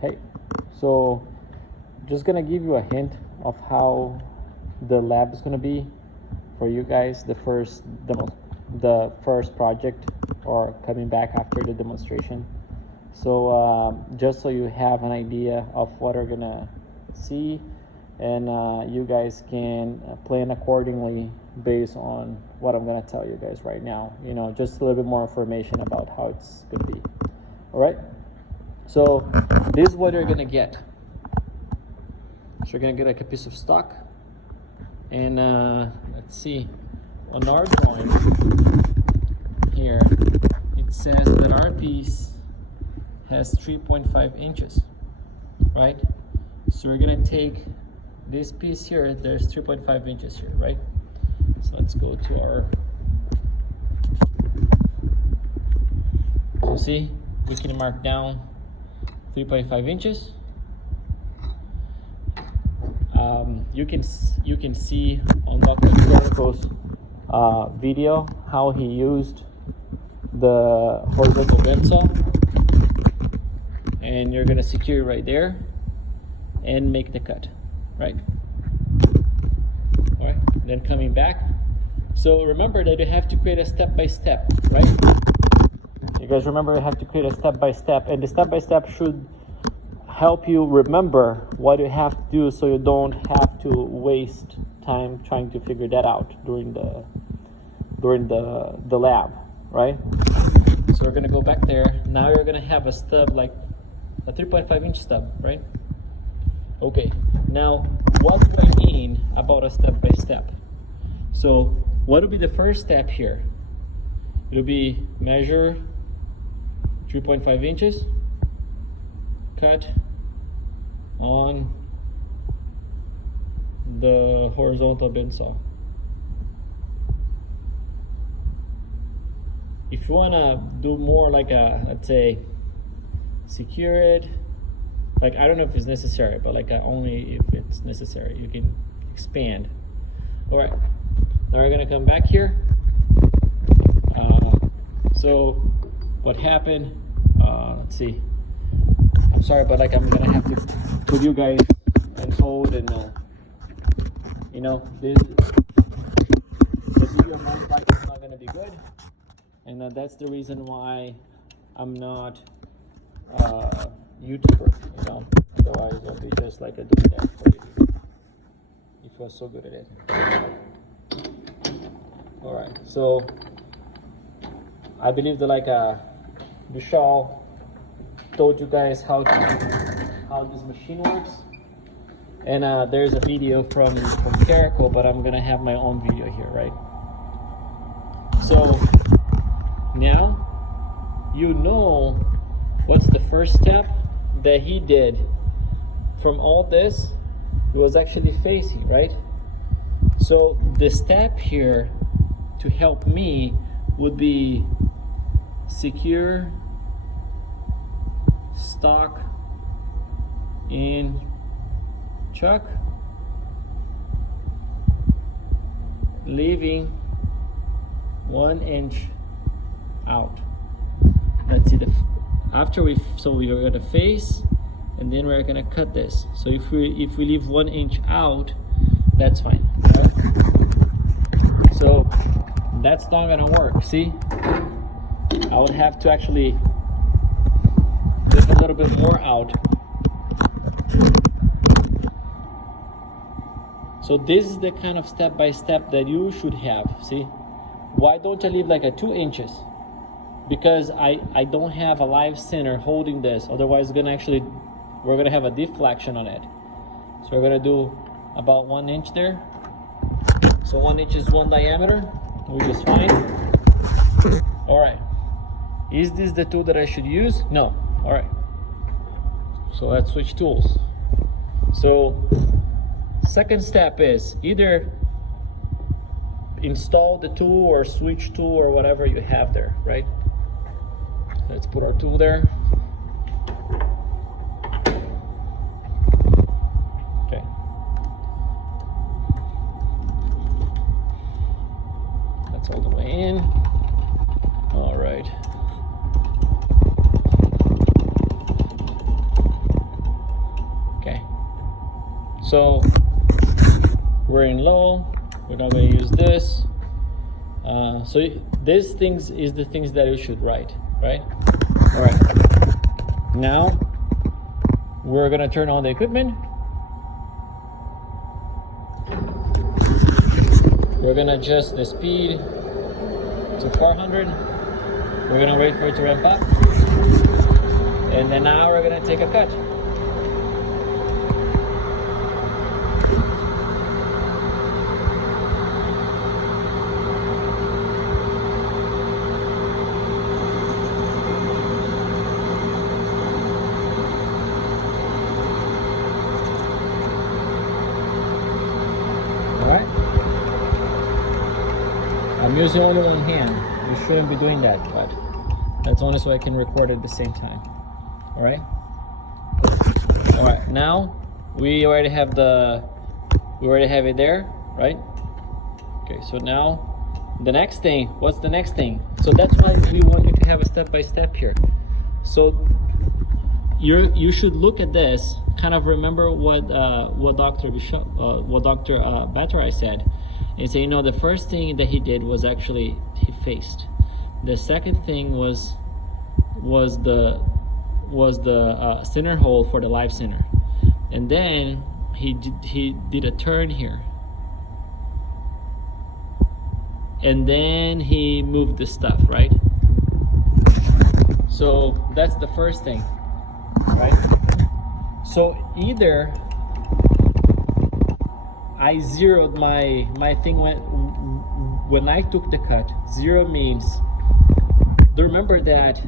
Hey, so just gonna give you a hint of how the lab is gonna be for you guys. The first project, or coming back after the demonstration. So just so you have an idea of what we're gonna see, and you guys can plan accordingly based on what I'm gonna tell you guys right now. You know, just a little bit more information about how it's gonna be. All right. So this is what you're gonna get. So you're gonna get like a piece of stock, and let's see, on our drawing here, it says that our piece has 3.5 inches, right? So we're gonna take this piece here, there's 3.5 inches here, right? So let's go to our, so see, we can mark down 3.5 inches. You can see on Dr. Jericho's video how he used the horizontal bend saw, and you're gonna secure it right there and make the cut, right? All right, then coming back. So remember that you have to create a step-by-step, right? You guys remember you have to create a step-by-step, and the step-by-step should help you remember what you have to do, so you don't have to waste time trying to figure that out during the lab, right? So we're gonna go back there. Now you're gonna have a stub, like a 3.5 inch stub, right? Okay, now what do I mean about a step-by-step? So what will be the first step here? It'll be measure 3.5 inches, cut on the horizontal bend saw. If you want to do more like a, let's say, secure it, like, I don't know if it's necessary, but like only if it's necessary, you can expand. All right, now we're gonna come back here. So what happened, let's see, I'm sorry, but like I'm gonna have to put you guys and hold, and you know, this video most likely is not gonna be good, and that's the reason why I'm not YouTuber, you know. Otherwise I'll be just like a doing that for you if you're so good at it. All right, so I believe that like Vishal told you guys how this machine works, and there's a video from Jericho, but I'm gonna have my own video here, right? So now you know what's the first step that he did from all this. It was actually facing, right? So the step here to help me would be secure stock in chuck, leaving 1 inch out. Let's see, after we are gonna face, and then we're gonna cut this. So if we leave 1 inch out, that's fine, right? So that's not gonna work. See, I would have to actually take a little bit more out. So this is the kind of step-by-step that you should have. See, why don't I leave like a 2 inches? Because I don't have a live center holding this, otherwise we're gonna have a deflection on it. So we're gonna do about 1 inch there. So 1 inch is 1 diameter, which is fine. All right, is this the tool that I should use? No. All right, so let's switch tools. So second step is either install the tool or switch tool or whatever you have there, right? Let's put our tool there. Okay. That's all the way in. All right. So we're in low, we're not going to use this. So these things is the things that you should write, right? All right. Now we're going to turn on the equipment. We're going to adjust the speed to 400. We're going to wait for it to ramp up. And then now we're going to take a cut. Alright? I'm using only one hand. You shouldn't be doing that, but that's only so I can record at the same time. Alright? Alright, now we already have it there, right? Okay, so now the next thing, what's the next thing? So that's why we want you to have a step-by-step here. So you should look at this, kind of remember what Dr. Batterai said, and say, you know, the first thing that he did was actually he faced. The second thing was the center hole for the live center, and then he did a turn here, and then he moved the stuff, right? So that's the first thing, right? So either I zeroed my thing when I took the cut. Zero means, remember that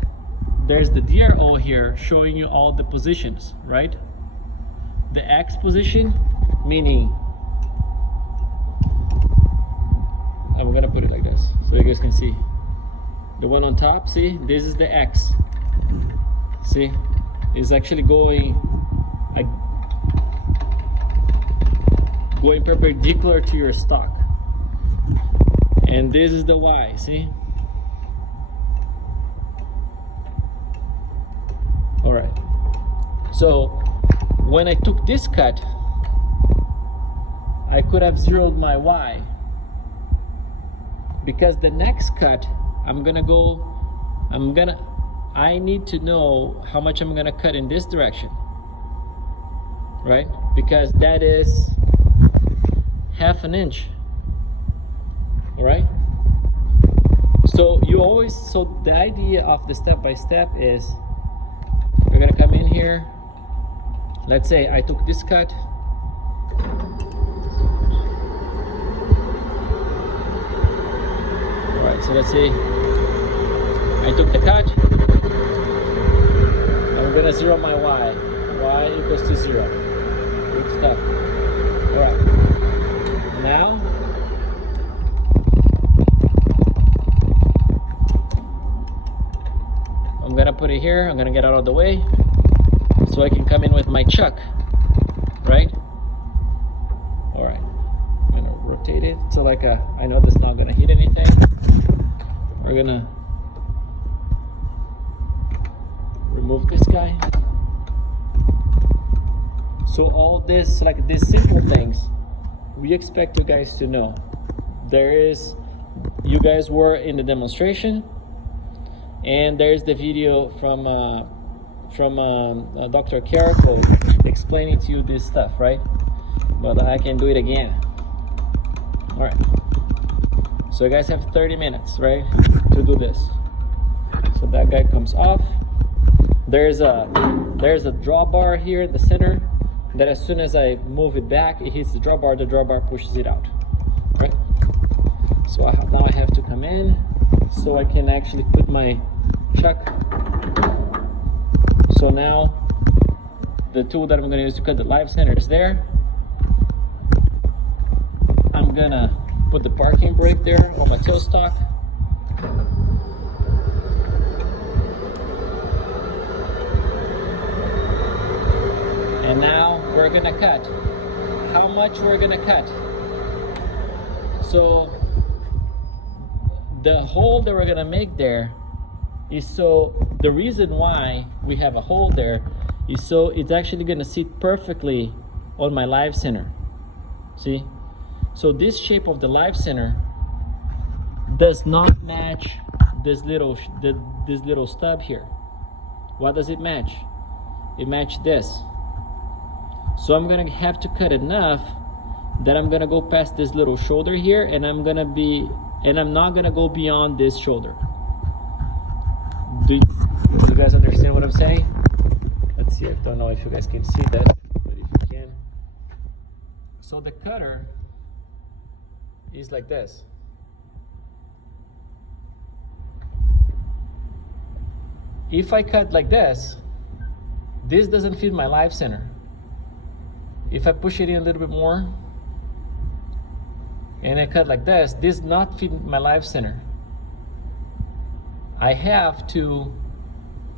there's the DRO here showing you all the positions, right? The X position, meaning, I'm gonna put it like this so you guys can see. The one on top, see, this is the X. See, it's actually going perpendicular to your stock. And this is the Y, see? All right. So when I took this cut, I could have zeroed my Y, because the next cut I need to know how much I'm gonna cut in this direction, right? Because that is half an inch. All right. So the idea of the step-by-step is, we're gonna come in here. Let's say I took this cut. All right, so let's say I took the cut. I'm gonna zero my Y. Y equals to 0. Good stuff. All right. Now, I'm gonna put it here. I'm gonna get out of the way so I can come in with my chuck, right? All right. I'm gonna rotate it so I know this is not gonna hit anything. We're gonna remove this guy. So all this, like these simple things, we expect you guys to know. You guys were in the demonstration, and there's the video from Dr. Caracol explaining to you this stuff, right? But I can do it again. All right. So you guys have 30 minutes, right, to do this. So that guy comes off. There's a drawbar here in the center that as soon as I move it back, it hits the drawbar pushes it out, right? So now I have to come in so I can actually put my chuck. So now the tool that I'm going to use to cut the live center is there. I'm going to put the parking brake there on my tailstock. And now we're gonna cut. How much we're gonna cut? So the hole that we're gonna make there is the reason why we have a hole there is so it's actually gonna sit perfectly on my live center. See? So this shape of the live center does not match this little stub here. What does it match? It matches this. So I'm gonna have to cut enough that I'm gonna go past this little shoulder here, and I'm not gonna go beyond this shoulder. Do you guys understand what I'm saying? Let's see, I don't know if you guys can see that, but if you can. So the cutter is like this. If I cut like this doesn't fit my live center. If I push it in a little bit more and I cut like this does not fit my live center. I have to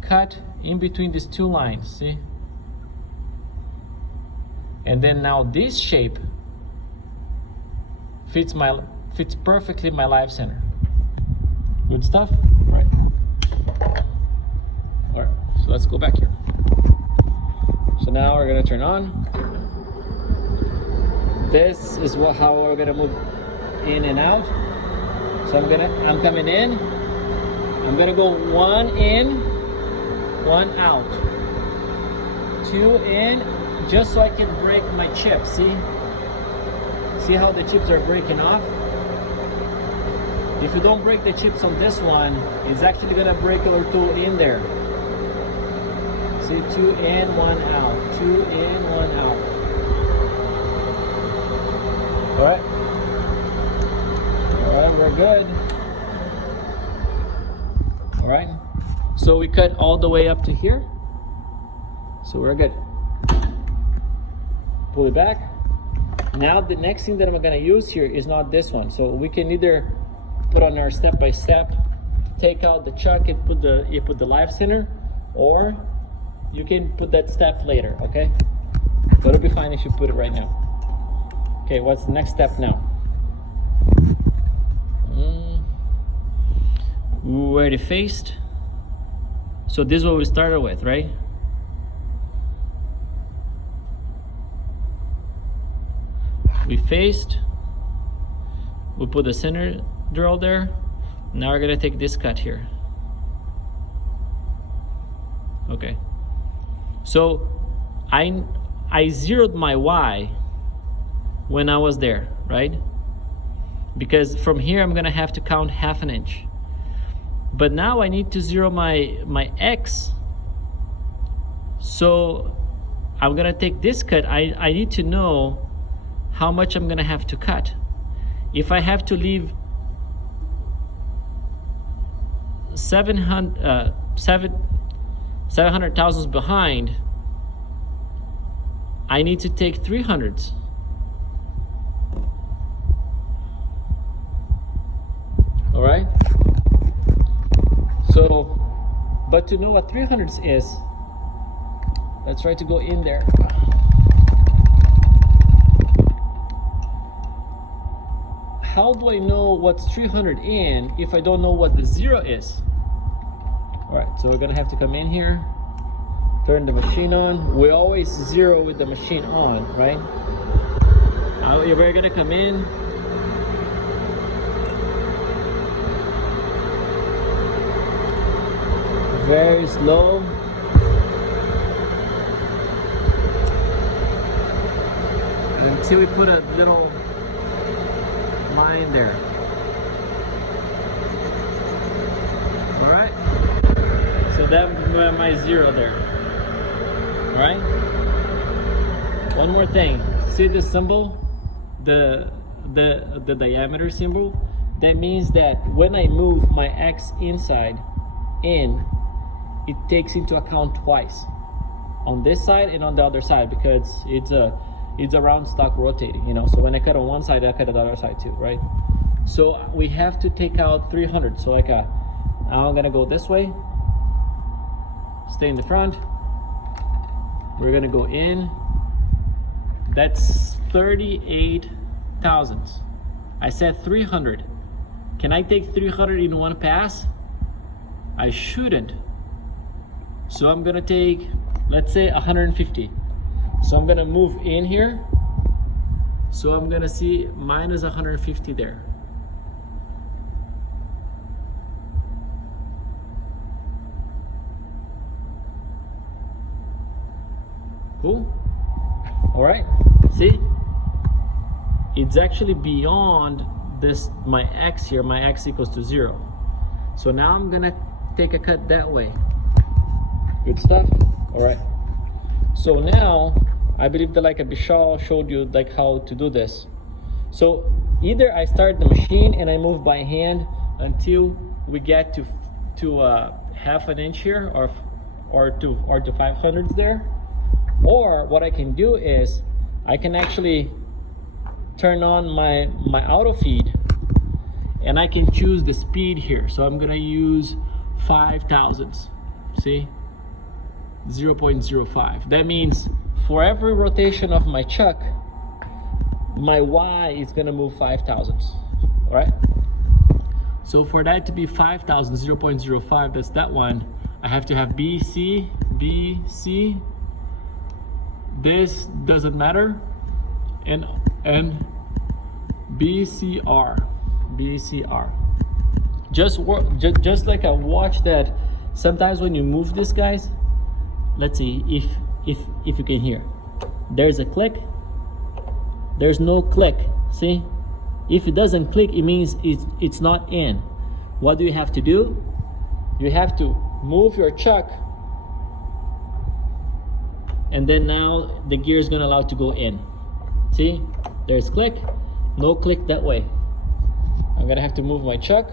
cut in between these two lines, see? And then now this shape fits perfectly my live center. Good stuff? Right. All right, so let's go back here. So now we're gonna turn on. This is how we're gonna move in and out. So I'm coming in. I'm gonna go 1 in, 1 out. 2 in, just so I can break my chips. See how the chips are breaking off? If you don't break the chips on this one, it's actually gonna break a or two in there. See, 2 in, 1 out. 2 in, 1 out. All right. All right, we're good. All right. So we cut all the way up to here. So we're good. Pull it back. Now the next thing that I'm gonna use here is not this one. So we can either put on our step-by-step, take out the chuck and put the live center, or you can put that step later, okay? But it'll be fine if you put it right now. Okay, what's the next step now? We already faced. So this is what we started with, right? We faced. We put the center drill there. Now we're gonna take this cut here. Okay. So I zeroed my Y when I was there, right? Because from here I'm gonna have to count 1/2 inch. But now I need to zero my X. So I'm gonna take this cut. I need to know how much I'm gonna have to cut. If I have to leave 700 thousandths behind, I need to take 300ths. All right. So, but to know what 300ths is, let's try to go in there. How do I know what's 300 in if I don't know what the 0 is? All right, so we're gonna have to come in here, turn the machine on. We always zero with the machine on, right? We're gonna come in. Very slow. Until we put a little line there. All right. So that's my 0 there. All right. One more thing. See this symbol, the diameter symbol. That means that when I move my X inside in, it takes into account twice, on this side and on the other side, because it's a round stock rotating, you know. So when I cut on one side, I cut on the other side too, right? So we have to take out 300. So like now I'm gonna go this way, stay in the front. We're gonna go in. That's 38 thousandths. I said 300. Can I take 300 in one pass? I shouldn't. So I'm gonna take, let's say 150. So I'm gonna move in here. So I'm gonna see minus 150 there. Cool. All right. See, it's actually beyond this, my x here. My x equals to 0. So now I'm gonna take a cut that way. Good stuff. All right. So now I believe that like Bishal showed you like how to do this. So either I start the machine and I move by hand until we get to half an inch here, or to 500s there, or what I can do is I can actually turn on my auto feed and I can choose the speed here. So I'm gonna use 5 thousandths. See, 0.05. That means for every rotation of my chuck, my Y is gonna move 5 thousandths. All right. So for that to be 5,000, 0.05, that's that one. I have to have BC, BC. This doesn't matter, and BCR, BCR. Just like I watch that. Sometimes when you move this, guys, let's see if you can hear. There's a click. There's no click. See, if it doesn't click, it means it's not in. What do you have to do? You have to move your chuck, and then now the gear is gonna allow it to go in. See, there's click, no click that way. I'm gonna have to move my chuck,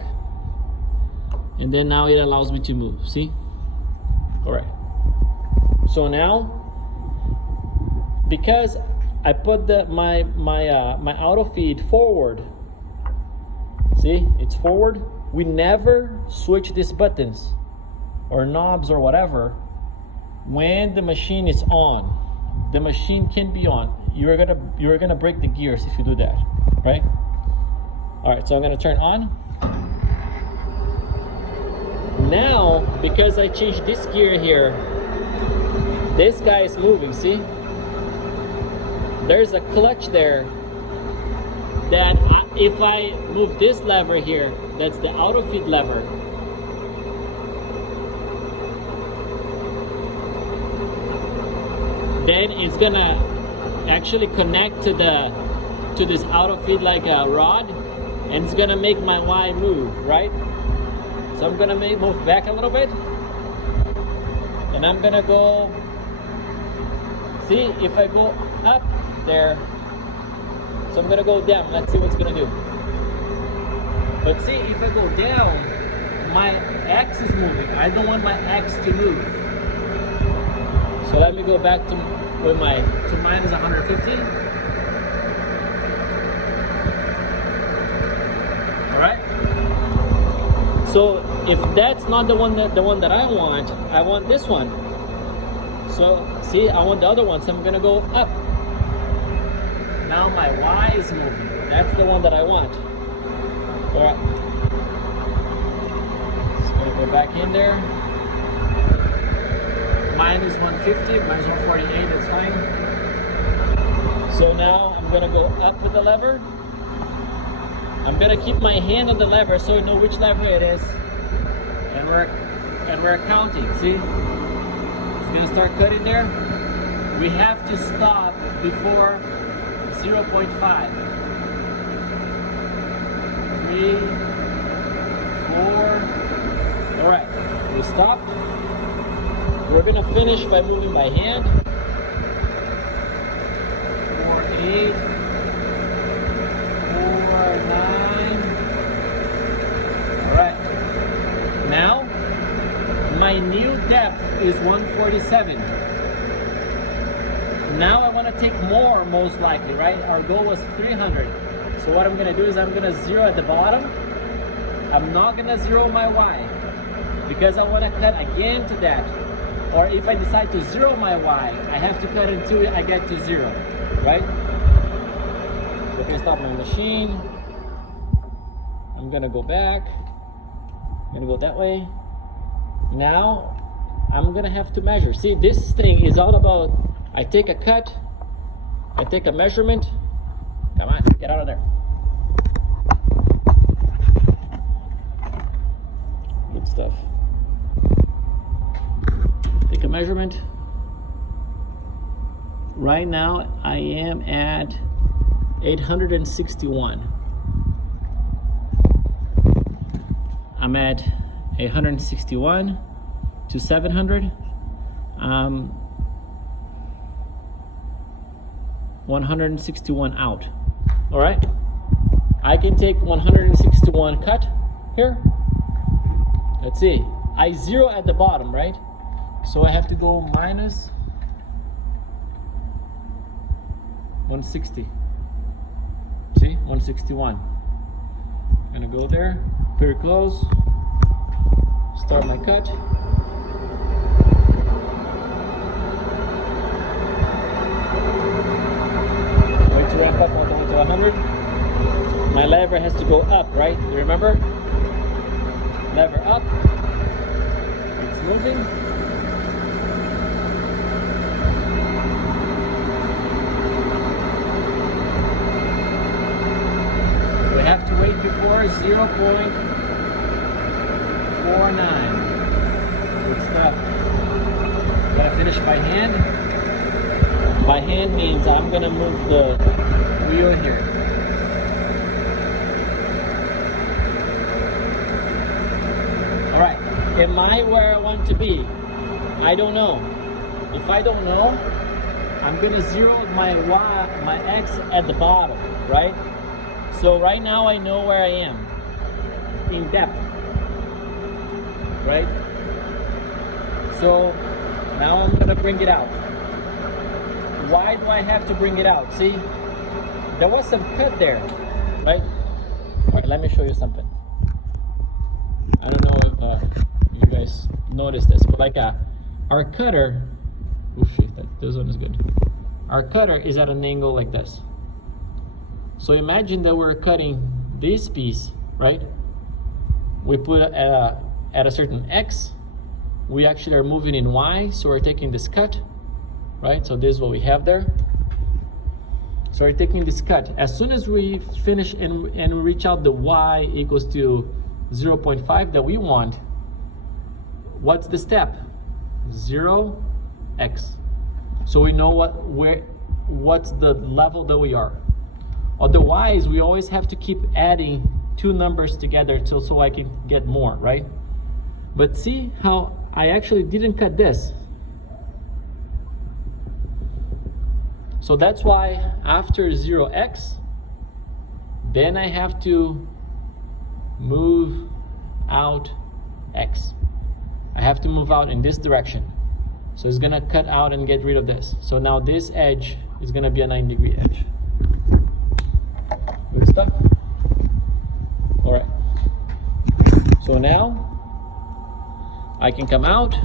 and then now it allows me to move. See? All right. So now, because I put my auto feed forward, see, it's forward. We never switch these buttons or knobs or whatever when the machine is on. The machine can be on. You're gonna break the gears if you do that, right? All right, so I'm gonna turn on. Now, because I changed this gear here, this guy is moving, see? There's a clutch there that if I move this lever here, that's the auto feed lever. Then it's gonna actually connect to this auto feed like a rod, and it's gonna make my Y move, right? So I'm gonna move back a little bit, and I'm gonna go. See, if I go up there, so I'm gonna go down. Let's see what's gonna do. But see, if I go down, my X is moving. I don't want my X to move. So let me go back to minus 150. All right. So if that's not the one that I want this one. So see, I want the other one, so I'm gonna go up. Now my Y is moving. That's the one that I want. All right. Just gonna go back in there. Minus 150, minus 148, that's fine. So now I'm gonna go up with the lever. I'm gonna keep my hand on the lever so you know which lever it is. And we're counting, see? It's gonna start cutting there. We have to stop before 0.5. 3, 4. All right, we stopped. We're gonna finish by moving by hand. 4, 8, 4, 9. All right. Now, my new depth is 147. Now I want to take more, most likely, right? Our goal was 300. So what I'm gonna do is I'm gonna zero at the bottom. I'm not gonna zero my Y because I want to cut again to that. Or if I decide to zero my Y, I have to cut until I get to 0, right? So I'm gonna stop my machine. I'm gonna go back. I'm gonna go that way. Now I'm gonna have to measure. See, this thing is all about I take a cut, I take a measurement. Come on, get out of there. Good stuff. Take a measurement. Right now I am at 861. I'm at 861 to 700. 161 out. All right, I can take 161 cut here. Let's see, I zero at the bottom, right? So I have to go minus 160. See, 161. I'm gonna go there, very close, start my cut. Wait to ramp up all the way to 100. My lever has to go up, right? You remember? Lever up. It's moving. We have to wait before 0.49. Good stuff. Gotta finish by hand. By hand means I'm gonna move the wheel here. All right, am I where I want to be? I don't know. If I don't know, I'm gonna zero my Y, my X at the bottom, right? So right now I know where I am in depth, right? So now I'm gonna bring it out. Why do I have to bring it out? See, there was some cut there, right? All right, let me show you something. I don't know if you guys noticed this, but like our cutter, oh shit, this one is good. Our cutter is at an angle like this. So imagine that we're cutting this piece, right? We put it at a certain X. We actually are moving in Y, so we're taking this cut. Right, so this is what we have there. So we're taking this cut. As soon as we finish and reach out the Y equals to 0.5 that we want, what's the step? 0x. So we know what's the level that we are. Otherwise, we always have to keep adding two numbers together so I can get more, right? But see how I actually didn't cut this. So that's why after 0x, then I have to move out x. I have to move out in this direction. So it's gonna cut out and get rid of this. So now this edge is gonna be a 9-degree edge. Good stuff. All right. So now I can come out.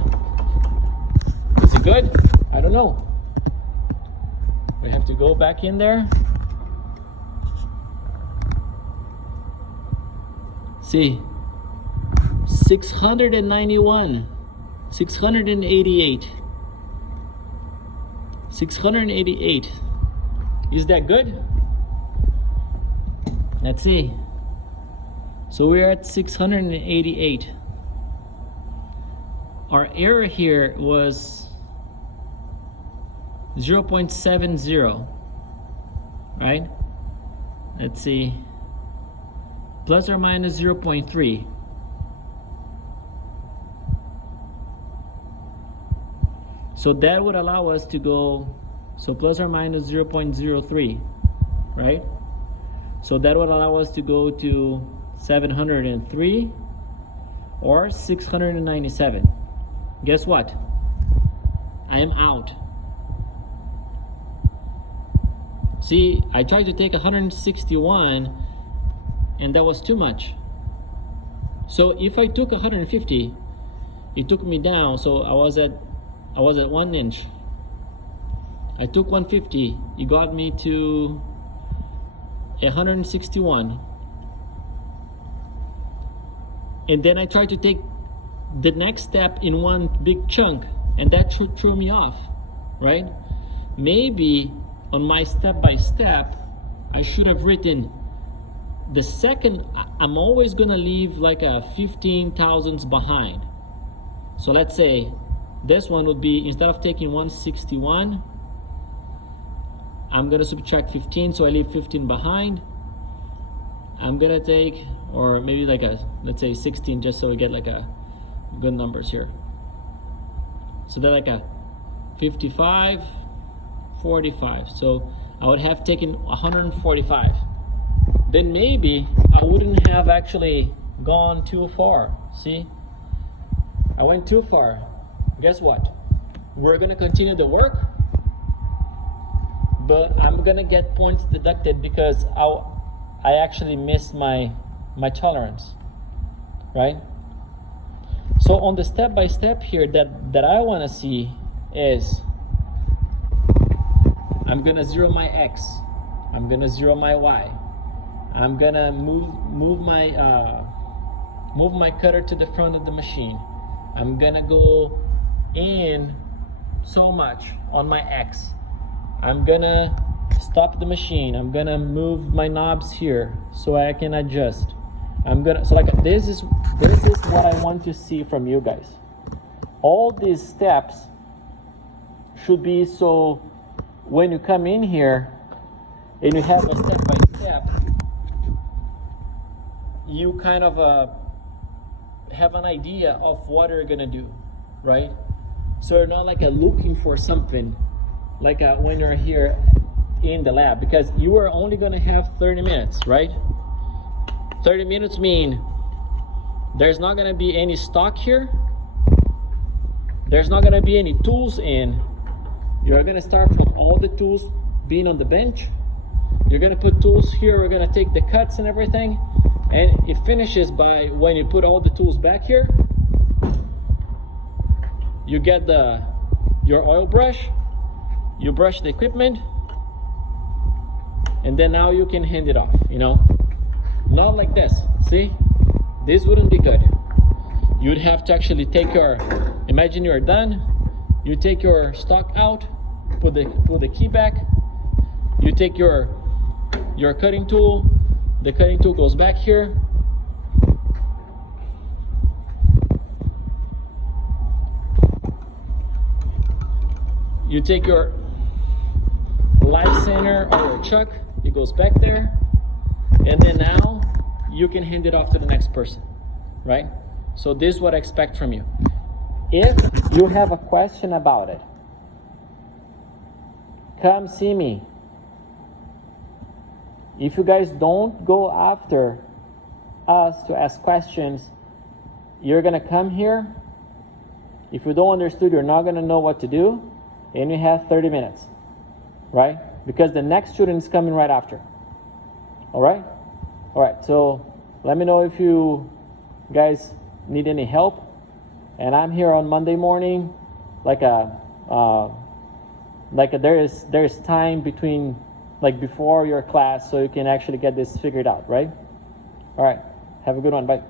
Is it good? I don't know. We have to go back in there. See, 691, 688, 688. Is that good? Let's see. So we're at 688. Our error here was 0.70, right? Let's see, plus or minus 0.3. So that would allow us to go, so plus or minus 0.03, right? So that would allow us to go to 703 or 697. Guess what? I am out. See, I tried to take 161 and that was too much. So if I took 150, it took me down. So I was at 1 inch. I took 150, it got me to 161. And then I tried to take the next step in one big chunk, and that threw me off, right? maybe on my step-by-step, I should have written the second. I'm always gonna leave like a 15 thousandths behind. So let's say this one would be, instead of taking 161, I'm gonna subtract 15, so I leave 15 behind. I'm gonna take, or maybe like a, let's say 16, just so we get like a good numbers here. So they're like a 55, 45. So I would have taken 145. Then maybe I wouldn't have actually gone too far. See, I went too far. Guess what? We're gonna continue the work, but I'm gonna get points deducted because I actually missed my tolerance, right? So on the step-by-step here that I want to see is, I'm gonna zero my X, I'm gonna zero my Y, I'm gonna move my cutter to the front of the machine. I'm gonna go in so much on my X. I'm gonna stop the machine. I'm gonna move my knobs here so I can adjust. So like this is what I want to see from you guys. All these steps should be, so when you come in here and you have a step by step, you kind of have an idea of what you're gonna do, right? So you're not like looking for something like when you're here in the lab, because you are only gonna have 30 minutes, right? 30 minutes mean there's not gonna be any stock here. There's not gonna be any tools in. You're gonna start from all the tools being on the bench. You're gonna put tools here. We're gonna take the cuts and everything. And it finishes by when you put all the tools back here. You get your oil brush. You brush the equipment. And then now you can hand it off, you know? Not like this, see? This wouldn't be good. You'd have to actually take imagine you're done, you take your stock out, put the key back, you take your cutting tool, the cutting tool goes back here, you take your life center or your chuck, it goes back there, and then now you can hand it off to the next person, right? So this is what I expect from you. If you have a question about it, come see me. If you guys don't go after us to ask questions, you're gonna come here. If you don't understand, you're not gonna know what to do, and you have 30 minutes, right? Because the next student is coming right after. All right? All right, so let me know if you guys need any help. And I'm here on Monday morning, there is time between, like before your class, so you can actually get this figured out, right? All right, have a good one, bye.